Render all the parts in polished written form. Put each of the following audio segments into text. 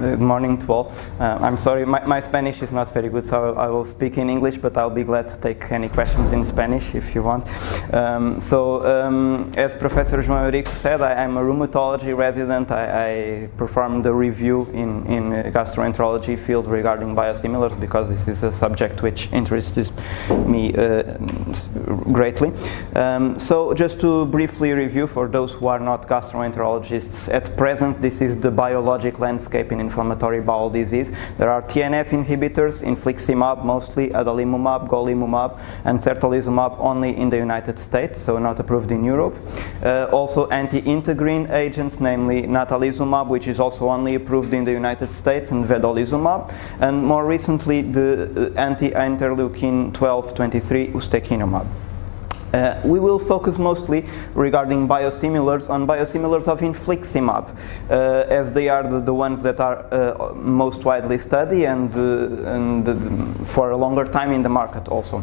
Good morning to all. I'm sorry, my Spanish is not very good, so I will speak in English, but I'll be glad to take any questions in Spanish if you want. As Professor João Eurico said, I'm a rheumatology resident. I performed a review in gastroenterology field regarding biosimilars because this is a subject which interests me greatly. So just to briefly review for those who are not gastroenterologists, at present this is the biologic landscape in inflammatory bowel disease. There are TNF inhibitors, infliximab mostly, adalimumab, golimumab, and certolizumab only in the United States, so not approved in Europe. Also anti-integrin agents, namely natalizumab, which is also only approved in the United States, and vedolizumab, and more recently the anti-interleukin 12-23 ustekinumab. We will focus mostly regarding biosimilars on biosimilars of infliximab, as they are the ones that are most widely studied and for a longer time in the market also.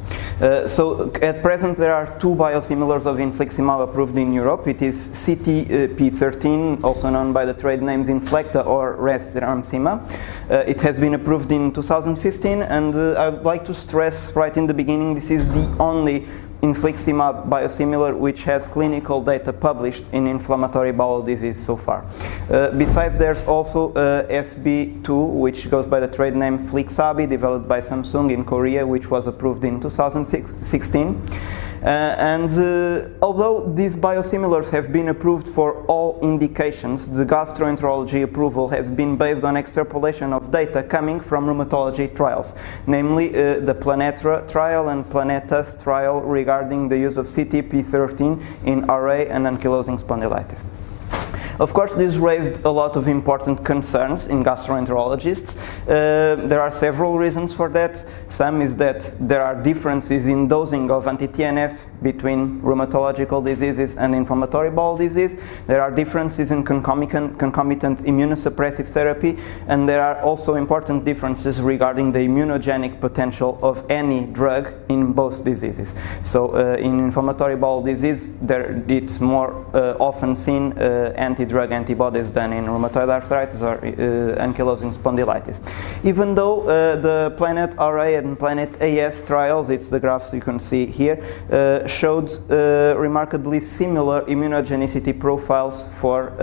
So at present there are two biosimilars of infliximab approved in Europe. It is CTP13, also known by the trade names Inflecta or Resderamcima. It has been approved in 2015, and I'd like to stress right in the beginning, this is the only infliximab biosimilar which has clinical data published in inflammatory bowel disease so far. Besides, there's also SB2, which goes by the trade name Flixabi, developed by Samsung in Korea, which was approved in 2016. Although these biosimilars have been approved for all indications, the gastroenterology approval has been based on extrapolation of data coming from rheumatology trials, namely the Planetra trial and Planetas trial regarding the use of CTP13 in RA and ankylosing spondylitis. Of course, this raised a lot of important concerns in gastroenterologists. There are several reasons for that. Some is that there are differences in dosing of anti-TNF between rheumatological diseases and inflammatory bowel disease. There are differences in concomitant immunosuppressive therapy, and there are also important differences regarding the immunogenic potential of any drug in both diseases. So in inflammatory bowel disease, it's more often seen anti-drug antibodies than in rheumatoid arthritis or ankylosing spondylitis. Even though the Planet RA and Planet AS trials, it's the graphs you can see here, showed remarkably similar immunogenicity profiles for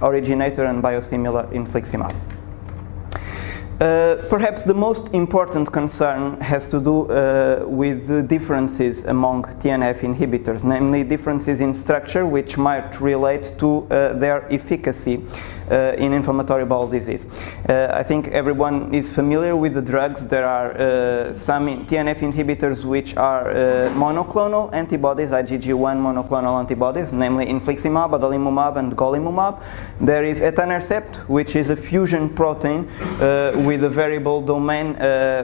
originator and biosimilar infliximab. Perhaps the most important concern has to do with the differences among TNF inhibitors, namely differences in structure which might relate to their efficacy in inflammatory bowel disease. I think everyone is familiar with the drugs. There are some TNF inhibitors which are monoclonal antibodies, IgG1 monoclonal antibodies, namely infliximab, adalimumab, and golimumab. There is etanercept, which is a fusion protein with a variable domain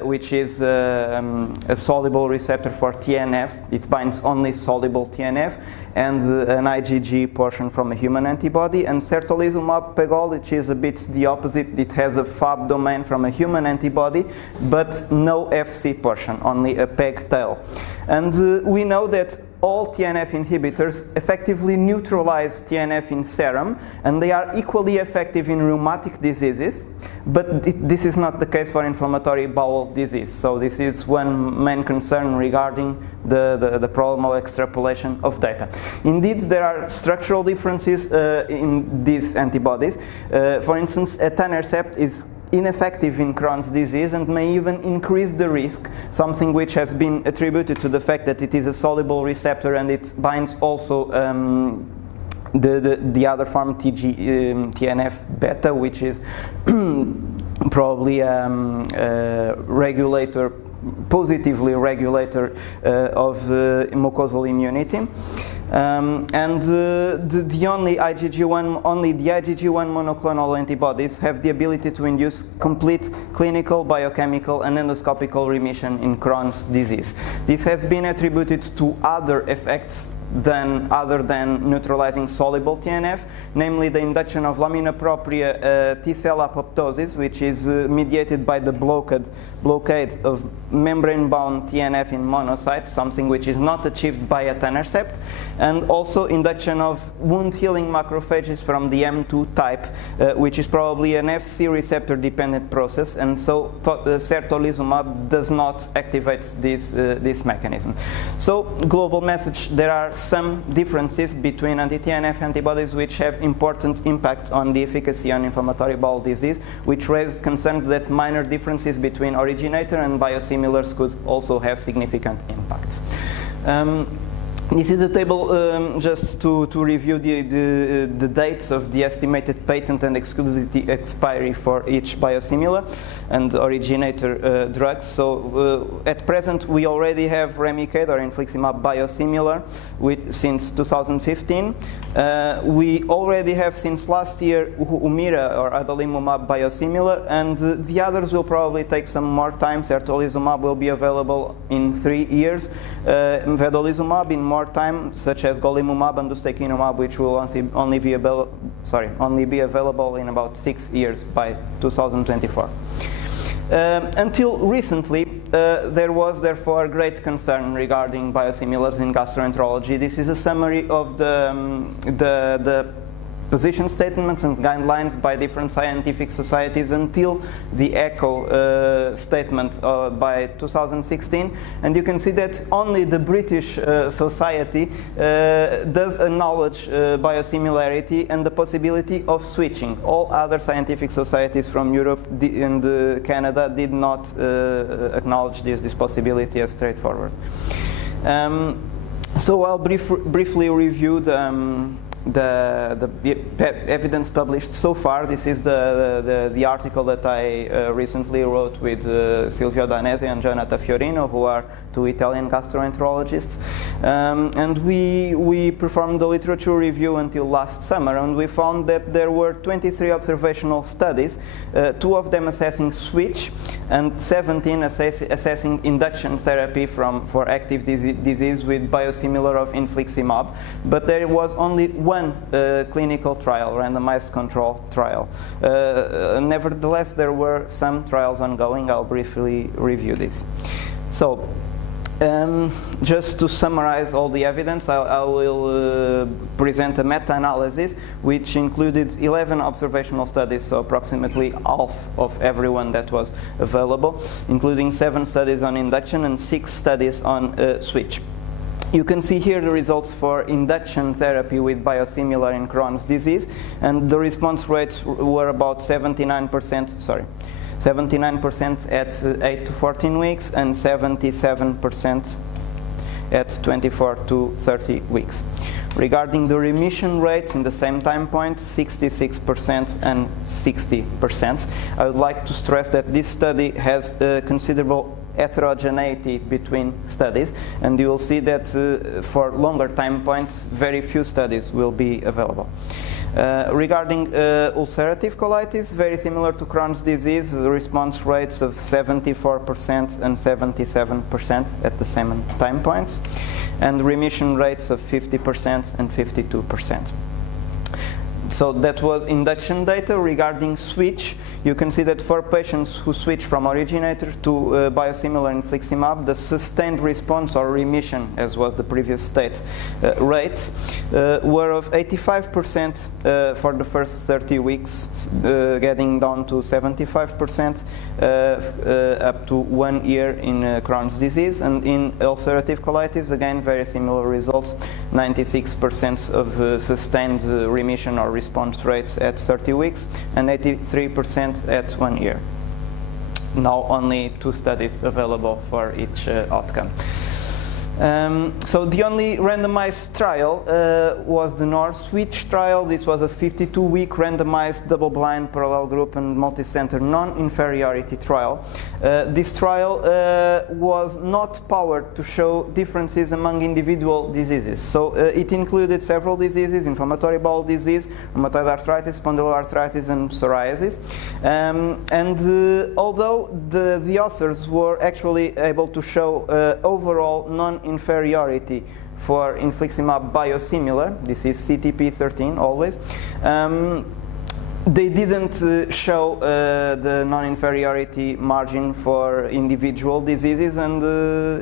which is a soluble receptor for TNF. It binds only soluble TNF, and an IgG portion from a human antibody, and certolizumab pegol, which is a bit the opposite. It has a Fab domain from a human antibody, but no Fc portion, only a PEG tail. And we know that all TNF inhibitors effectively neutralize TNF in serum, and they are equally effective in rheumatic diseases, but this is not the case for inflammatory bowel disease. So this is one main concern regarding the problem of extrapolation of data. Indeed, there are structural differences in these antibodies. For instance, etanercept is ineffective in Crohn's disease and may even increase the risk, something which has been attributed to the fact that it is a soluble receptor and it binds also the other form, TNF beta, which is probably regulator, positively regulator of mucosal immunity. The only IgG1 monoclonal antibodies have the ability to induce complete clinical, biochemical, and endoscopical remission in Crohn's disease. This has been attributed to other effects done other than neutralizing soluble TNF, namely the induction of lamina propria T-cell apoptosis, which is mediated by the blockade of membrane-bound TNF in monocytes, something which is not achieved by etanercept, and also induction of wound-healing macrophages from the M2 type, which is probably an Fc receptor-dependent process, and so certolizumab does not activate this mechanism. So, global message, there are some differences between anti-TNF antibodies which have important impact on the efficacy on inflammatory bowel disease, which raised concerns that minor differences between originator and biosimilars could also have significant impacts. This is a table just to review the dates of the estimated patent and exclusivity expiry for each biosimilar and originator drugs. So at present we already have Remicade or infliximab biosimilar since 2015. We already have since last year Humira or adalimumab biosimilar, and the others will probably take some more time. Certolizumab will be available in 3 years. Vedolizumab in more time, such as golimumab and ustekinumab, which will only be available in about 6 years by 2024. Until recently, there was therefore great concern regarding biosimilars in gastroenterology. This is a summary of the position statements and guidelines by different scientific societies until the ECHO statement by 2016, and you can see that only the British Society does acknowledge biosimilarity and the possibility of switching. All other scientific societies from Europe and Canada did not acknowledge this possibility as straightforward. So I'll briefly review the evidence published so far. This is the article that I recently wrote with Silvio Danese and Jonathan Fiorino, who are 2 Italian gastroenterologists, and we performed the literature review until last summer, and we found that there were 23 observational studies, 2 of them assessing switch and 17 assessing induction therapy for active disease with biosimilar of infliximab, but there was only 1 clinical trial, randomized control trial. Nevertheless, there were some trials ongoing. I'll briefly review this. So, just to summarize all the evidence, I will present a meta-analysis which included 11 observational studies, so approximately half of everyone that was available, including 7 studies on induction and 6 studies on switch. You can see here the results for induction therapy with biosimilar in Crohn's disease, and the response rates were about 79% at 8 to 14 weeks and 77% at 24 to 30 weeks. Regarding the remission rates in the same time point, 66% and 60%. I would like to stress that this study has considerable heterogeneity between studies, and you will see that for longer time points, very few studies will be available. Regarding ulcerative colitis, very similar to Crohn's disease, the response rates of 74% and 77% at the same time points, and remission rates of 50% and 52%. So that was induction data. Regarding switch, you can see that for patients who switch from originator to biosimilar infliximab, the sustained response or remission, as was the previous state, rates were of 85% for the first 30 weeks, getting down to 75% up to 1 year in Crohn's disease. And in ulcerative colitis, again, very similar results, 96% of sustained remission or response rates at 30 weeks and 83% at 1 year. Now only 2 studies available for each outcome. So the only randomized trial was the NOR-SWITCH trial. This was a 52-week randomized double-blind parallel group and multi-center non-inferiority trial. This trial was not powered to show differences among individual diseases. So it included several diseases: inflammatory bowel disease, rheumatoid arthritis, spondyloarthritis, and psoriasis. Although the authors were actually able to show overall non-inferiority for infliximab biosimilar, this is CTP13 always, they didn't show the non-inferiority margin for individual diseases, and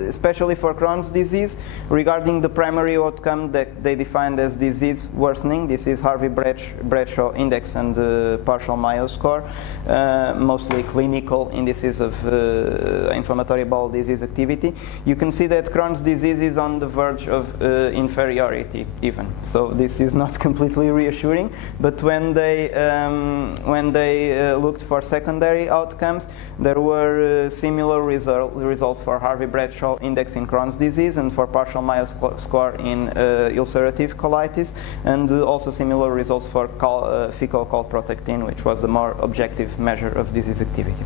especially for Crohn's disease, regarding the primary outcome that they defined as disease worsening. This is Harvey-Bradshaw index and partial Mayo score, mostly clinical indices of inflammatory bowel disease activity. You can see that Crohn's disease is on the verge of inferiority even. So this is not completely reassuring, but when they looked for secondary outcomes, there were similar results for Harvey-Bradshaw index in Crohn's disease and for partial Mayo score in ulcerative colitis, and also similar results for fecal calprotectin, which was a more objective measure of disease activity.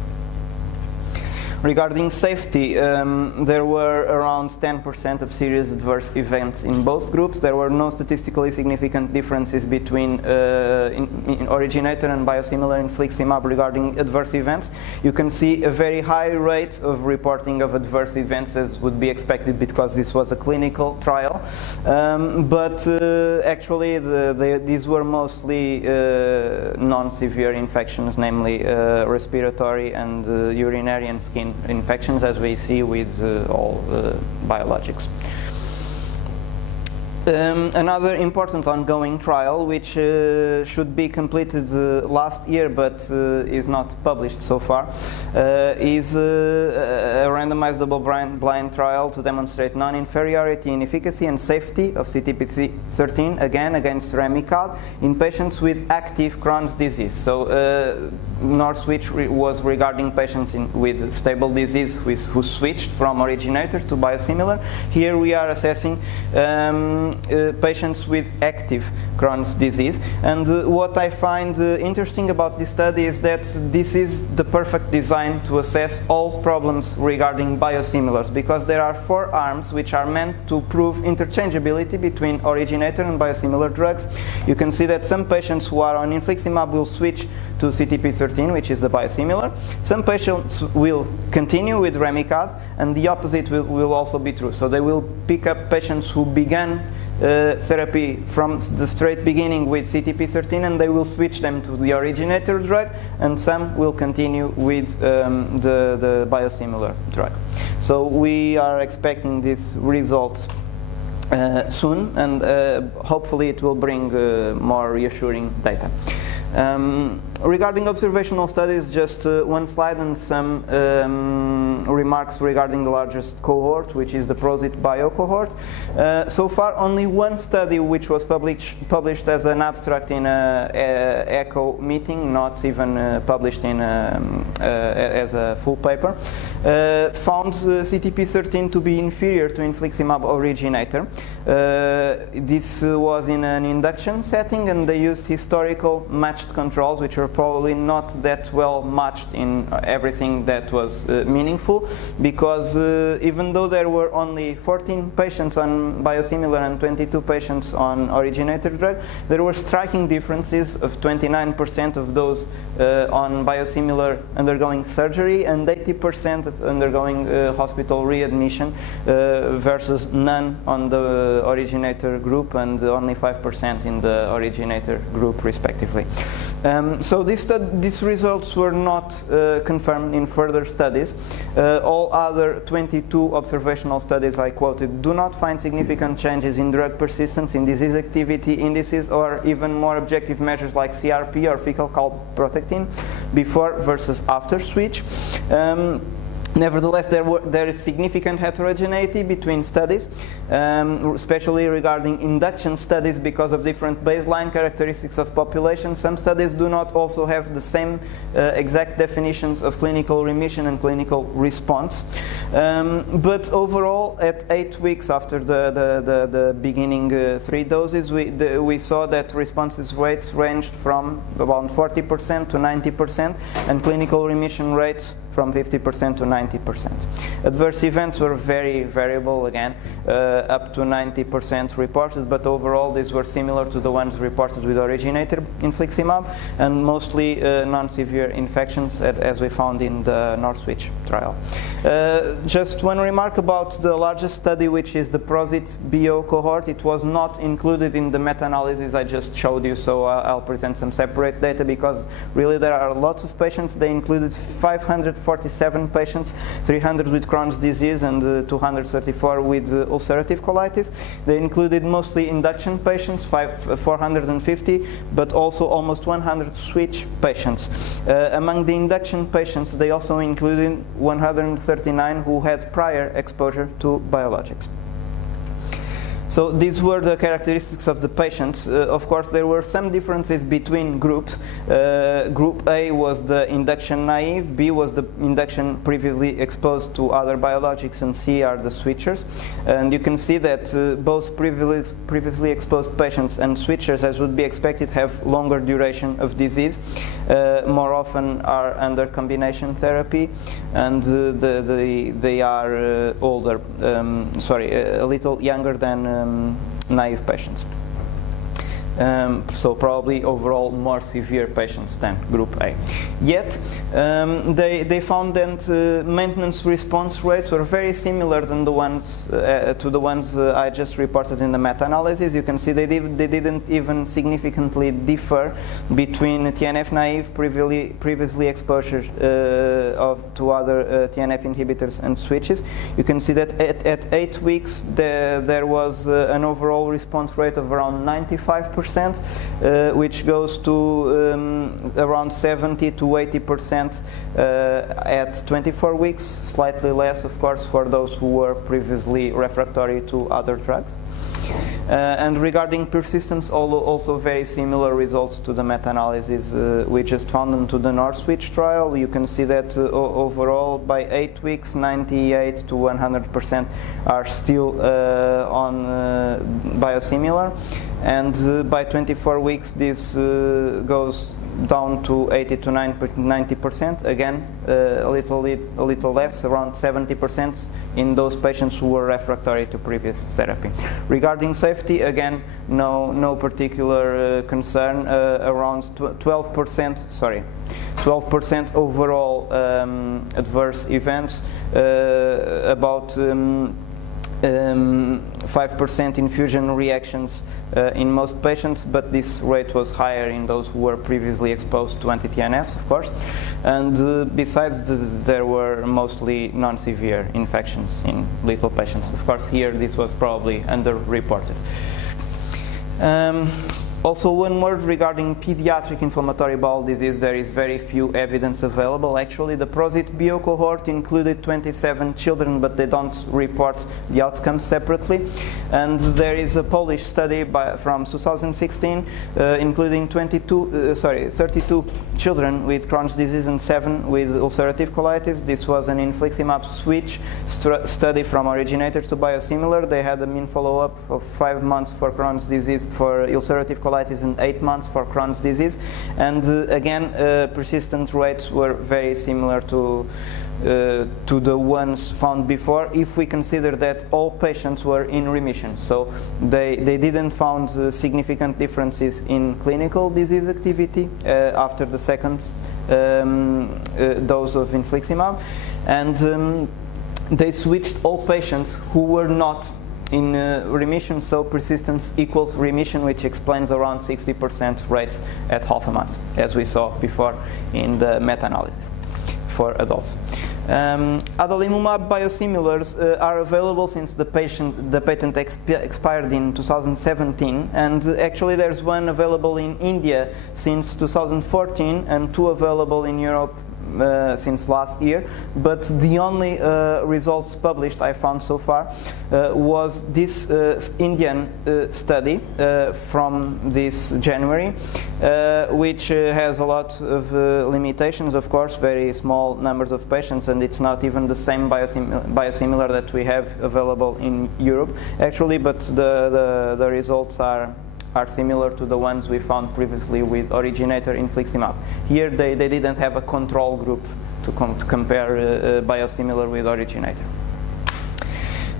Regarding safety, there were around 10% of serious adverse events in both groups. There were no statistically significant differences between in originator and biosimilar infliximab regarding adverse events. You can see a very high rate of reporting of adverse events, as would be expected because this was a clinical trial. But actually, these were mostly non-severe infections, namely respiratory and urinary and skin infections, as we see with all biologics. Another important ongoing trial, which should be completed last year but is not published so far, is a randomizable blind trial to demonstrate non-inferiority in efficacy and safety of CTP13, again against Remicade, in patients with active Crohn's disease. So North switch was regarding patients with stable disease who switched from originator to biosimilar. Here we are assessing patients with active Crohn's disease, and what I find interesting about this study is that this is the perfect design to assess all problems regarding biosimilars, because there are 4 arms which are meant to prove interchangeability between originator and biosimilar drugs. You can see that some patients who are on infliximab will switch to CTP13, which is the biosimilar. Some patients will continue with Remicade, and the opposite will also be true. So they will pick up patients who began therapy from the straight beginning with CTP13, and they will switch them to the originator drug, and some will continue with the biosimilar drug. So we are expecting these results soon, and hopefully it will bring more reassuring data. Regarding observational studies, just one slide and some remarks regarding the largest cohort, which is the PROSIT Bio cohort. So far, only one study which was published as an abstract in a ECHO meeting, not even published in as a full paper, found CTP13 to be inferior to infliximab originator. This was in an induction setting, and they used historical matched controls, which are probably not that well matched in everything that was meaningful, because even though there were only 14 patients on biosimilar and 22 patients on originator drug, there were striking differences of 29% of those on biosimilar undergoing surgery and 80% undergoing hospital readmission versus none on the originator group and only 5% in the originator group respectively. So these results were not confirmed in further studies. All other 22 observational studies I quoted do not find significant changes in drug persistence, in disease activity indices, or even more objective measures like CRP or fecal calprotectin before versus after switch. Nevertheless, there is significant heterogeneity between studies, especially regarding induction studies because of different baseline characteristics of population. Some studies do not also have the same exact definitions of clinical remission and clinical response. But overall, at 8 weeks after the beginning 3 doses, we saw that responses rates ranged from around 40% to 90%, and clinical remission rates from 50% to 90%. Adverse events were very variable again, up to 90% reported, but overall these were similar to the ones reported with originator infliximab, and mostly non-severe infections as we found in the Northwich trial. Just one remark about the largest study, which is the PROSIT-BO cohort. It was not included in the meta-analysis I just showed you, so I'll present some separate data because really there are lots of patients. They included 547 patients, 300 with Crohn's disease and 234 with ulcerative colitis. They included mostly induction patients, 450, but also almost 100 switch patients. Among the induction patients, they also included 139 who had prior exposure to biologics. So these were the characteristics of the patients. Of course, there were some differences between groups. Group A was the induction naive, B was the induction previously exposed to other biologics, and C are the switchers. And you can see that both previously exposed patients and switchers, as would be expected, have longer duration of disease, more often are under combination therapy, and they are older, a little younger than naive patients. So probably overall more severe patients than group A. Yet they found that maintenance response rates were very similar than the ones to the ones I just reported in the meta-analysis. You can see they didn't even significantly differ between TNF naive previously exposure to other TNF inhibitors and switches. You can see that at 8 weeks there was an overall response rate of around 95%. Which goes to around 70 to 80% at 24 weeks, slightly less, of course, for those who were previously refractory to other drugs. And regarding persistence, also very similar results to the meta-analysis we just found into the Northwich trial. You can see that overall by 8 weeks, 98 to 100% are still on biosimilar. And by 24 weeks, this goes down to 80 to 90%. Again, a little less, around 70% in those patients who were refractory to previous therapy. Regarding safety, again, no particular concern. Around 12% overall adverse events. About 5% infusion reactions in most patients, but this rate was higher in those who were previously exposed to anti-TNFs, of course. And besides this, there were mostly non-severe infections in little patients. Of course, here this was probably underreported. Also, one word regarding pediatric inflammatory bowel disease. There is very few evidence available. Actually, the PROSIT-BO cohort included 27 children, but they don't report the outcomes separately. And there is a Polish study from 2016, including 32 children with Crohn's disease and 7 with ulcerative colitis. This was an infliximab switch study from originator to biosimilar. They had a mean follow-up of 5 months for Crohn's disease, for ulcerative colitis, and 8 months for Crohn's disease. And again, persistence rates were very similar to the ones found before, if we consider that all patients were in remission. So they didn't found significant differences in clinical disease activity after the second dose of infliximab. And they switched all patients who were not in remission, so persistence equals remission, which explains around 60% rates at half a month, as we saw before in the meta-analysis for adults. Adalimumab biosimilars are available since the patent expired in 2017, and actually there's one available in India since 2014 and 2 available in Europe since last year, but the only results published I found so far was this Indian study from this January, which has a lot of limitations, of course, very small numbers of patients, and it's not even the same biosimilar that we have available in Europe, actually, but the results are similar to the ones we found previously with originator infliximab. Here they didn't have a control group to compare biosimilar with originator.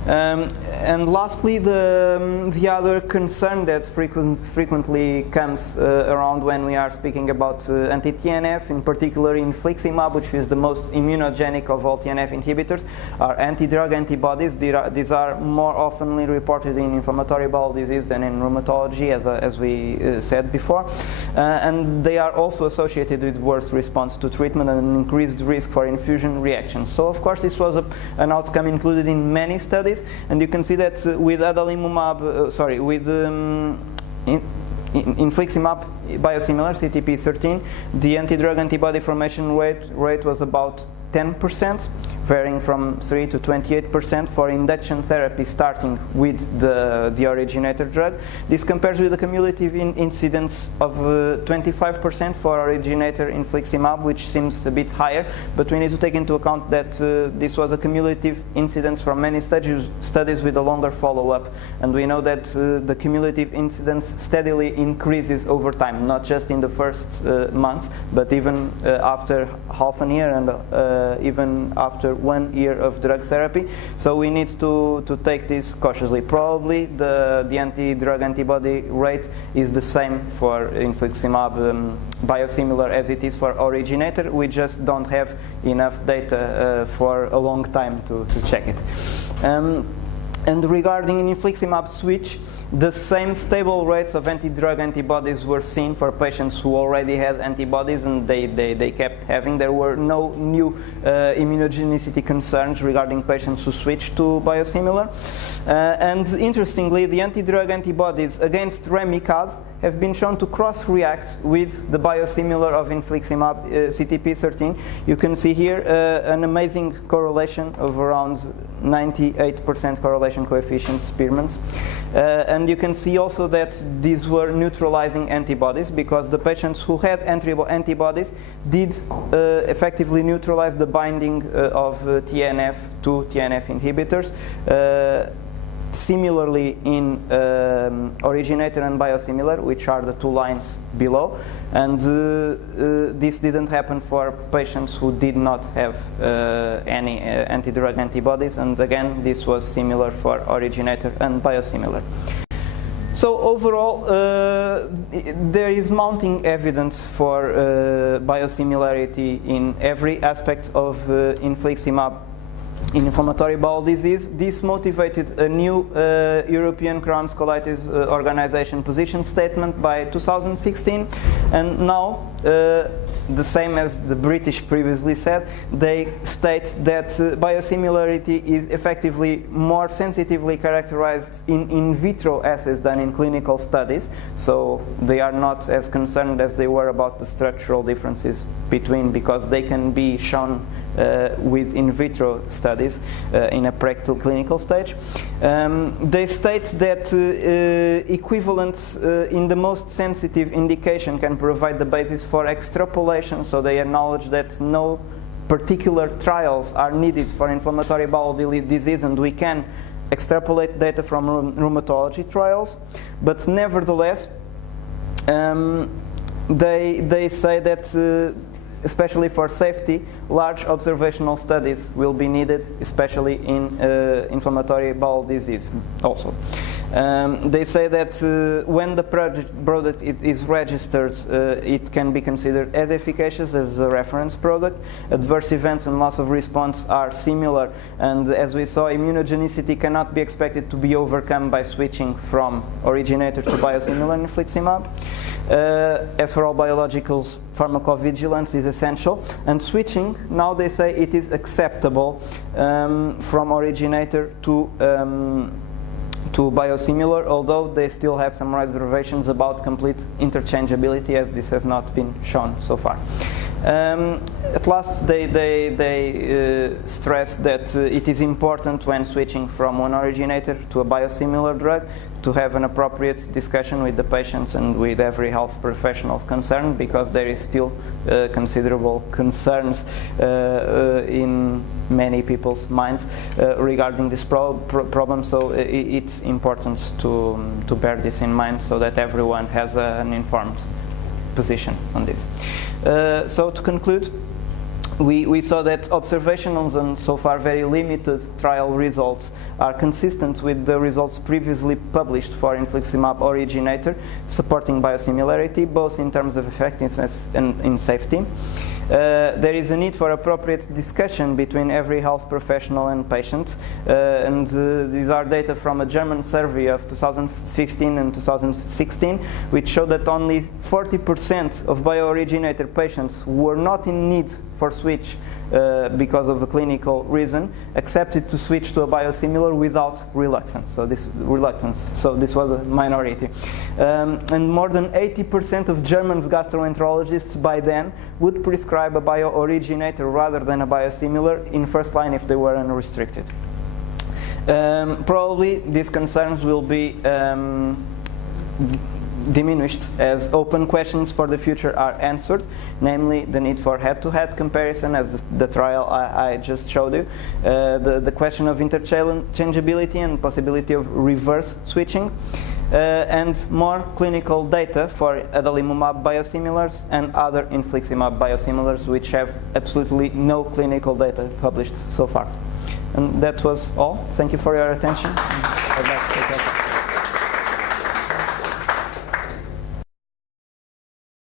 And lastly, the other concern that frequently comes around when we are speaking about anti-TNF, in particular infliximab, which is the most immunogenic of all TNF inhibitors, are anti-drug antibodies. These are more often reported in inflammatory bowel disease than in rheumatology, as we said before. And they are also associated with worse response to treatment and an increased risk for infusion reactions. So, of course, this was an outcome included in many studies. And you can see that with adalimumab, with infliximab biosimilar, CTP13, the anti-drug antibody formation rate was about 10%, varying from 3 to 28% for induction therapy starting with the originator drug. This compares with the cumulative incidence of 25% for originator infliximab, which seems a bit higher, but we need to take into account that this was a cumulative incidence from many studies with a longer follow-up, and we know that the cumulative incidence steadily increases over time, not just in the first months, but even after half a year and even after 1 year of drug therapy. So we need to take this cautiously. Probably the anti-drug antibody rate is the same for infliximab biosimilar as it is for originator. We just don't have enough data for a long time to check it. And regarding infliximab switch, the same stable rates of anti-drug antibodies were seen for patients who already had antibodies, and they kept having. There were no new immunogenicity concerns regarding patients who switched to biosimilar. And interestingly, the anti-drug antibodies against Remicade have been shown to cross-react with the biosimilar of infliximab, CTP13. You can see here an amazing correlation of around 98% correlation coefficient Spearman's. And you can see also that these were neutralizing antibodies, because the patients who had antibodies did effectively neutralize the binding of TNF to TNF inhibitors. Similarly in originator and biosimilar, which are the two lines below, and this didn't happen for patients who did not have any anti-drug antibodies, and again this was similar for originator and biosimilar. So overall, there is mounting evidence for biosimilarity in every aspect of infliximab in inflammatory bowel disease. This motivated a new European Crohn's Colitis Organization position statement by 2016, and now the same as the British previously said, they state that biosimilarity is effectively more sensitively characterized in vitro assays than in clinical studies, so they are not as concerned as they were about the structural differences between, because they can be shown with in vitro studies in a practical clinical stage. They state that equivalence in the most sensitive indication can provide the basis for extrapolation, so they acknowledge that no particular trials are needed for inflammatory bowel disease, and we can extrapolate data from rheumatology trials. But nevertheless, they say that especially for safety, large observational studies will be needed, especially in inflammatory bowel disease also. They say that when the product is registered, it can be considered as efficacious as a reference product. Adverse events and loss of response are similar, and as we saw, immunogenicity cannot be expected to be overcome by switching from originator to biosimilar infliximab. As for all biologicals, pharmacovigilance is essential, and switching, now they say it is acceptable from originator to biosimilar, although they still have some reservations about complete interchangeability, as this has not been shown so far. At last, they stress that it is important when switching from one originator to a biosimilar drug to have an appropriate discussion with the patients and with every health professional concerned, because there is still considerable concerns in many people's minds regarding this problem. So it's important to bear this in mind, so that everyone has an informed position on this. So to conclude, we saw that observational and so far very limited trial results are consistent with the results previously published for infliximab originator, supporting biosimilarity both in terms of effectiveness and in safety. There is a need for appropriate discussion between every health professional and patient, and these are data from a German survey of 2015 and 2016, which showed that only 40% of biooriginator patients who were not in need for switch because of a clinical reason accepted to switch to a biosimilar without reluctance. So this was a minority. And more than 80% of German gastroenterologists by then would prescribe a biooriginator rather than a biosimilar in first line if they were unrestricted. Probably these concerns will be diminished as open questions for the future are answered, namely the need for head-to-head comparison as the trial I just showed you, the question of interchangeability and possibility of reverse switching, and more clinical data for adalimumab biosimilars and other infliximab biosimilars which have absolutely no clinical data published so far. And that was all. Thank you for your attention. I'd like to take